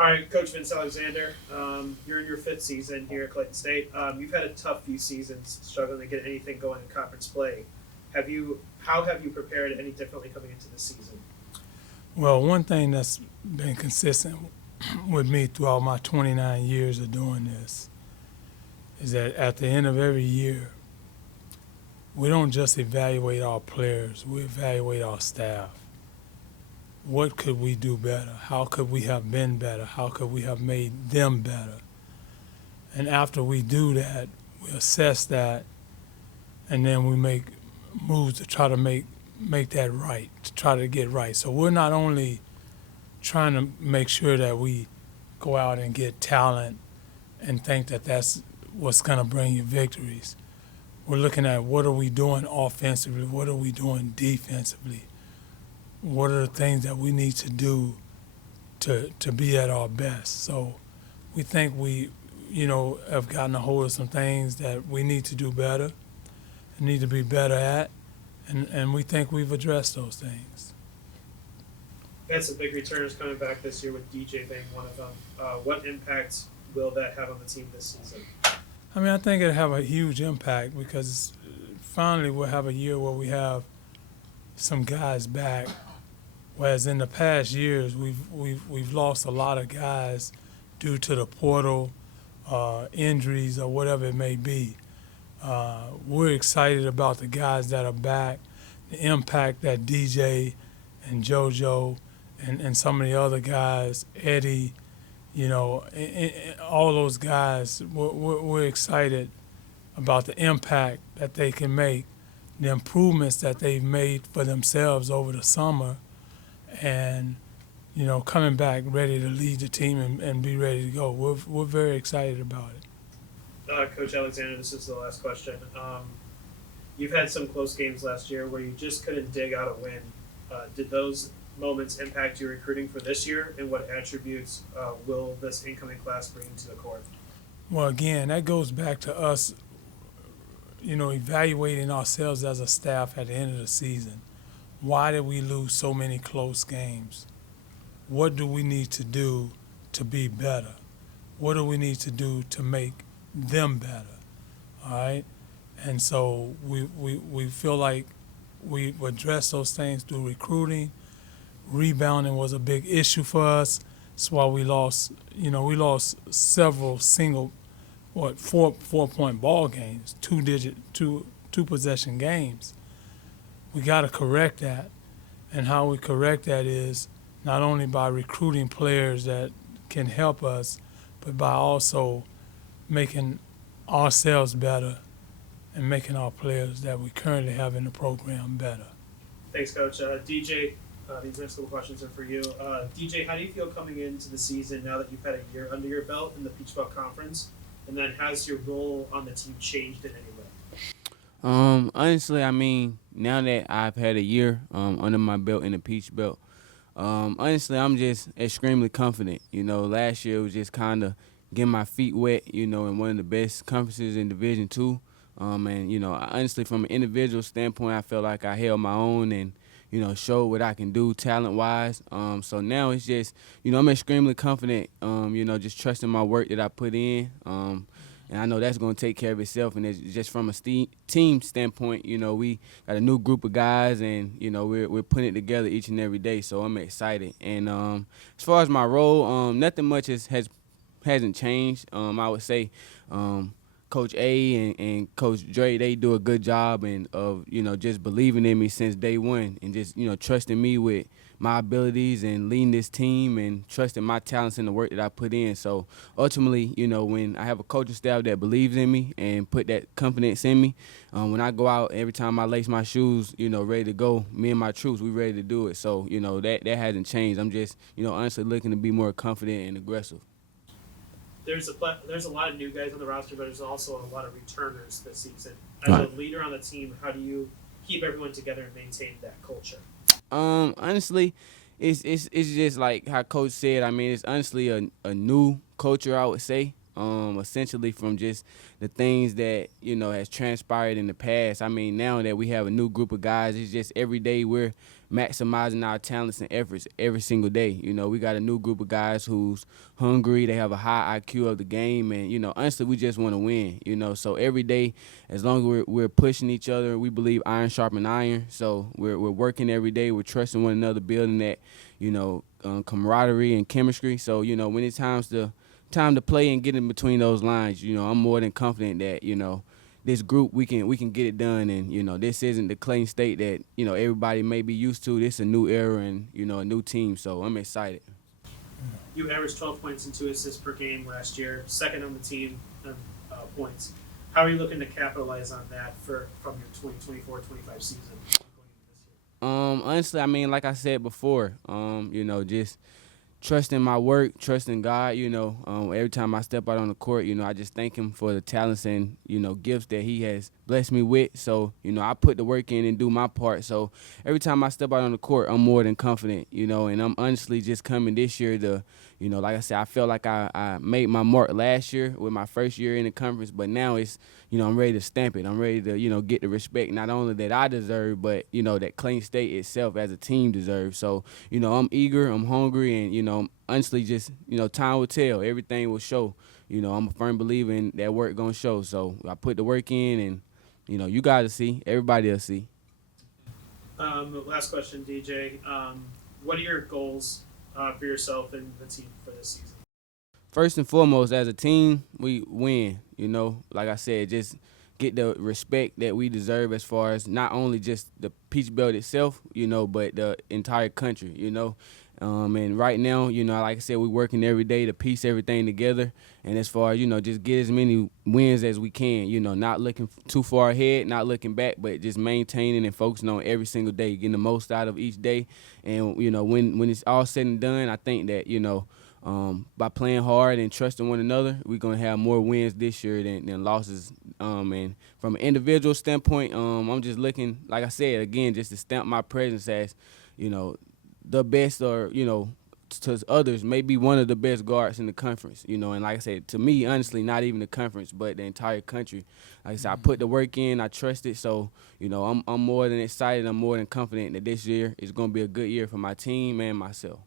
All right, Coach Vince Alexander, you're in your fifth season here at Clayton State. You've had a tough few seasons, struggling to get anything going in conference play. How have you prepared any differently coming into the season? Well, one thing that's been consistent with me throughout my 29 years of doing this is that at the end of every year, we don't just evaluate our players, we evaluate our staff. What could we do better? How could we have been better? How could we have made them better? And after we do that, we assess that, and then we make moves to try to make that right, to try to get right. So we're not only trying to make sure that we go out and get talent and think that that's what's going to bring you victories. We're looking at what are we doing offensively, what are we doing defensively, what are the things that we need to do to be at our best. So we think we, have gotten a hold of some things that we need to do better, and need to be better at, and we think we've addressed those things. Had some big returners coming back this year with DJ being one of them. What impact will that have on the team this season? I mean, I think it'll have a huge impact because finally we'll have a year where we have some guys back, whereas in the past years we've lost a lot of guys due to the portal, injuries, or whatever it may be. We're excited about the guys that are back, the impact that DJ and JoJo and some of the other guys, Eddie, all those guys, we're excited about the impact that they can make, the improvements that they've made for themselves over the summer, and coming back ready to lead the team and be ready to go. We're very excited about it. Coach Alexander, this is the last question. You've had some close games last year where you just couldn't dig out a win. Did those moments impact your recruiting for this year, and what attributes will this incoming class bring to the court? Well, again, that goes back to us, evaluating ourselves as a staff at the end of the season. Why did we lose so many close games? What do we need to do to be better? What do we need to do to make them better? All right? And so we feel like we've addressed those things through recruiting. Rebounding was a big issue for us. That's why we lost several four-point ball games, two possession games. We got to correct that, and how we correct that is not only by recruiting players that can help us, but by also making ourselves better and making our players that we currently have in the program better. Thanks, Coach. DJ, these next couple questions are for you. DJ, how do you feel coming into the season now that you've had a year under your belt in the Peach Belt Conference? And then has your role on the team changed in any way? Honestly, I mean, now that I've had a year under my belt in the Peach Belt, honestly, I'm just extremely confident. Last year was just kind of getting my feet wet, in one of the best conferences in Division Two. And, honestly, from an individual standpoint, I felt like I held my own and, showed what I can do talent-wise. So now it's just, I'm extremely confident, just trusting my work that I put in. And I know that's going to take care of itself. And it's just from a team standpoint, we got a new group of guys, and we're putting it together each and every day. So I'm excited. And as far as my role, nothing much hasn't changed. I would say Coach A and Coach Dre, they do a good job of just believing in me since day one, and just trusting me with my abilities and leading this team and trusting my talents and the work that I put in. So ultimately, when I have a coaching staff that believes in me and put that confidence in me, when I go out, every time I lace my shoes, ready to go, me and my troops, we ready to do it. So, that hasn't changed. I'm just, honestly looking to be more confident and aggressive. There's a lot of new guys on the roster, but there's also a lot of returners this season. As Right. a leader on the team, how do you keep everyone together and maintain that culture? Honestly, it's just like how Coach said. I mean, it's honestly a new culture, I would say. essentially from just the things that, has transpired in the past. I mean, now that we have a new group of guys, it's just every day we're maximizing our talents and efforts every single day. We got a new group of guys who's hungry. They have a high IQ of the game, and honestly, we just want to win. So every day, as long as we're pushing each other, we believe iron sharpen iron. So we're working every day. We're trusting one another, building that camaraderie and chemistry. So when it's time to play and get in between those lines, I'm more than confident that this group we can get it done, and this isn't the Clayton State that everybody may be used to. This is a new era and a new team, so I'm excited. You averaged 12 points and 2 assists per game last year, second on the team in points. How are you looking to capitalize on that from your 2024-25 season? Honestly, I mean, like I said before, just trusting my work, trusting God, every time I step out on the court, I just thank him for the talents and, gifts that he has blessed me with. So, I put the work in and do my part. So every time I step out on the court, I'm more than confident, and I'm honestly just coming this year to, like I said, I felt like I made my mark last year with my first year in the conference, but now it's, I'm ready to stamp it. I'm ready to, get the respect not only that I deserve, but, that Clayton State itself as a team deserves. So, I'm eager, I'm hungry, and, honestly just, time will tell. Everything will show. I'm a firm believer in that work going to show. So I put the work in, and, you guys will see. Everybody will see. Last question, DJ. What are your goals for yourself and the team for this season? First and foremost, as a team, we win. Like I said, just get the respect that we deserve as far as not only just the Peach Belt itself, but the entire country, And right now, like I said, we're working every day to piece everything together. And as far as, just get as many wins as we can, not looking too far ahead, not looking back, but just maintaining and focusing on every single day, getting the most out of each day. And, when it's all said and done, I think that, by playing hard and trusting one another, we're going to have more wins this year than losses. And from an individual standpoint, I'm just looking, like I said, again, just to stamp my presence as, the best or, to others, maybe one of the best guards in the conference, and like I said, to me, honestly, not even the conference, but the entire country. Like I said, I put the work in, I trust it, so, I'm more than excited, I'm more than confident that this year is going to be a good year for my team and myself.